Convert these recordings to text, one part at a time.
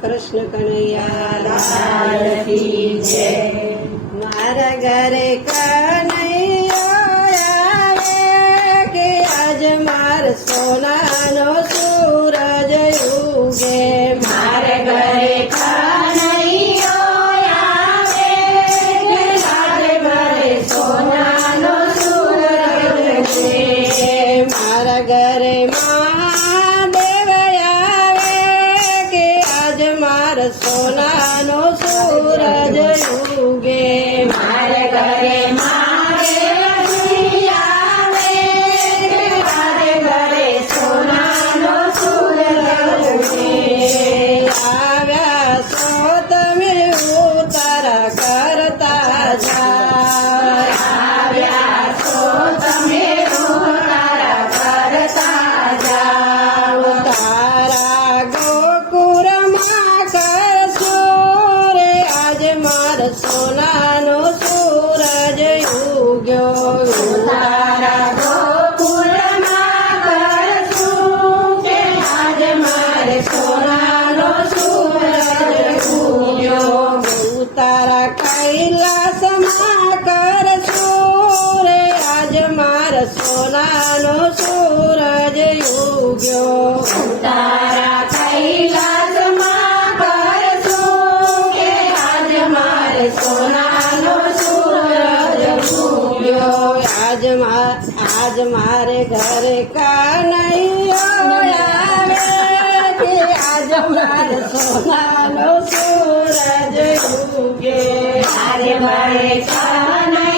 કૃષ્ણ કનૈયા મારા ઘરે કર तुम्हारे घर का नहीं आवे आज मारे सोना नो सूरज उगे आज का नहीं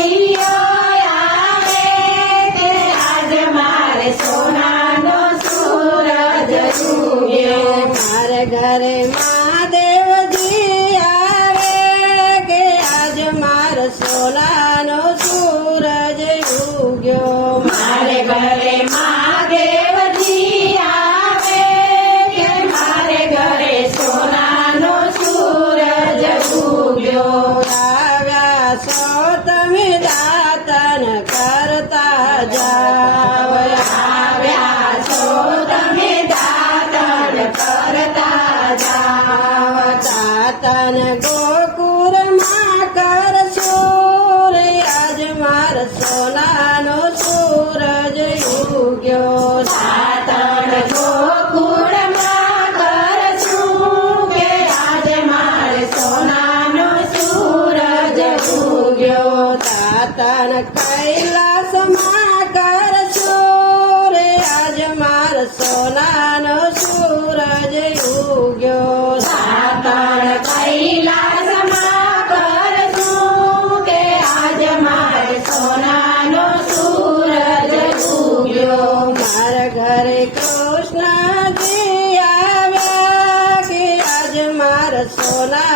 યોગ્યો સાતળ કૈલાસમાં કરશું કે આજ મારે સોનાનો સૂરજ ઉગ્યો માર ઘરે કૃષ્ણજી આવ્યા કે આજ માર સોના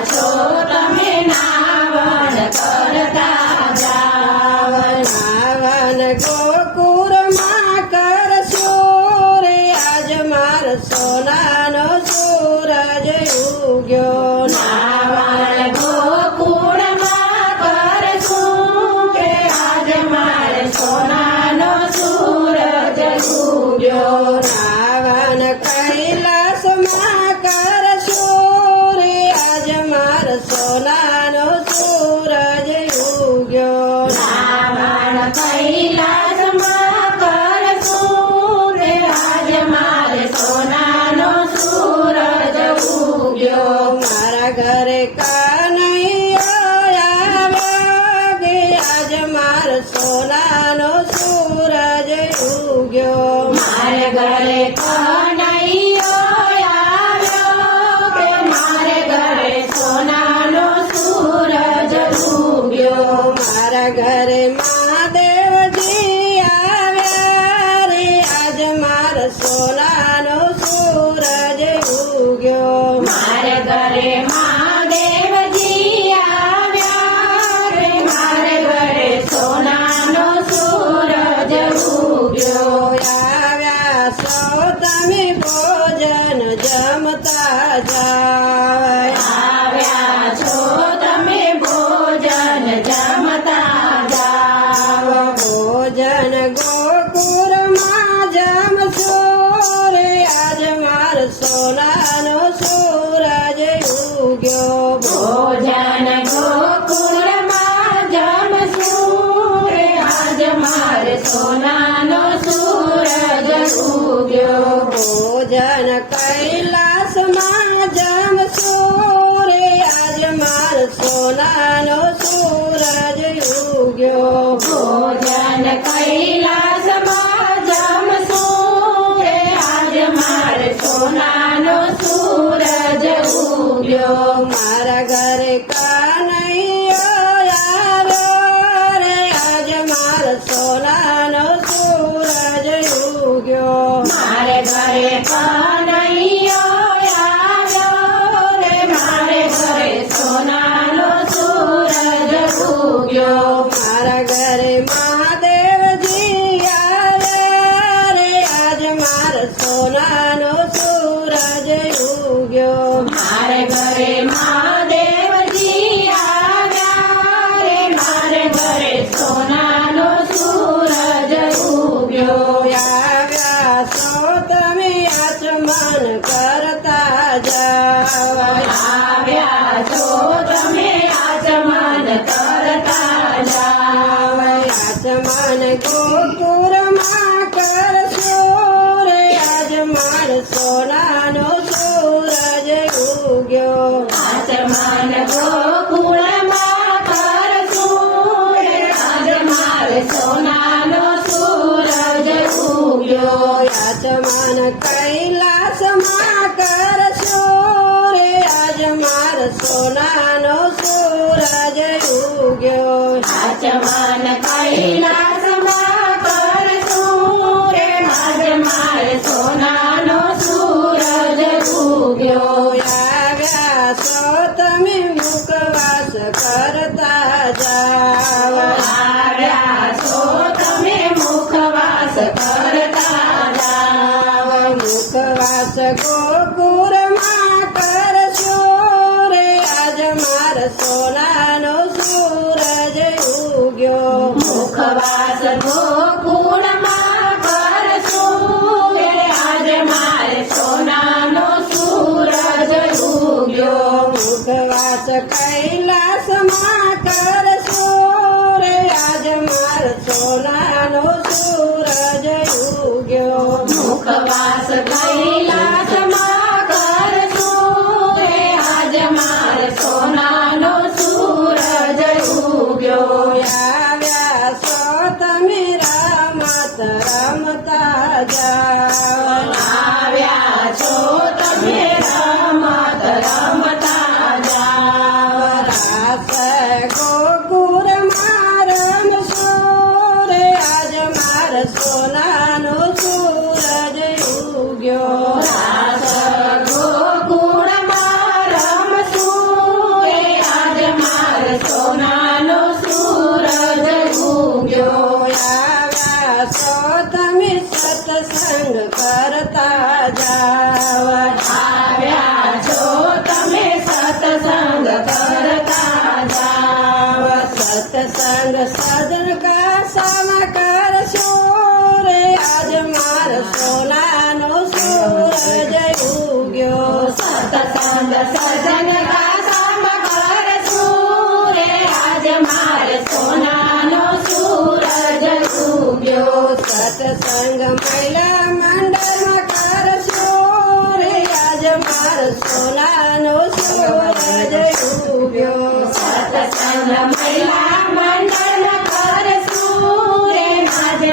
Oh. ઉગ્યો મારે ઘરે કનૈયો આવ્યો મારે ઘરે સોનાનો સૂરજ ઉગ્યો મારા ઘરે મહાદેવજી આવ્યા રે. આજ મારા સોનાનો સૂરજ ઉગ્યો ચાર સોનાનો સૂરજ ઉગ્યો. ભોજન કૈલાસમાં જમ રે આજ માર સોનાનો સૂરજ ઉગ્યો. ભોજન કૈલાસમાં જમ રે આજ મારે સોનાનો સૂરજ tá.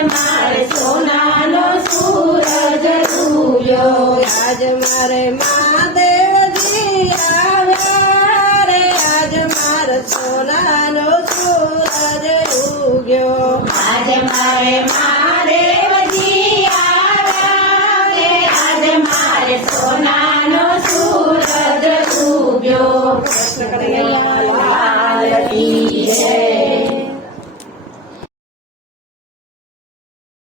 મારે સોનાનો સૂરજ ઉગ્યો આજ મારે મા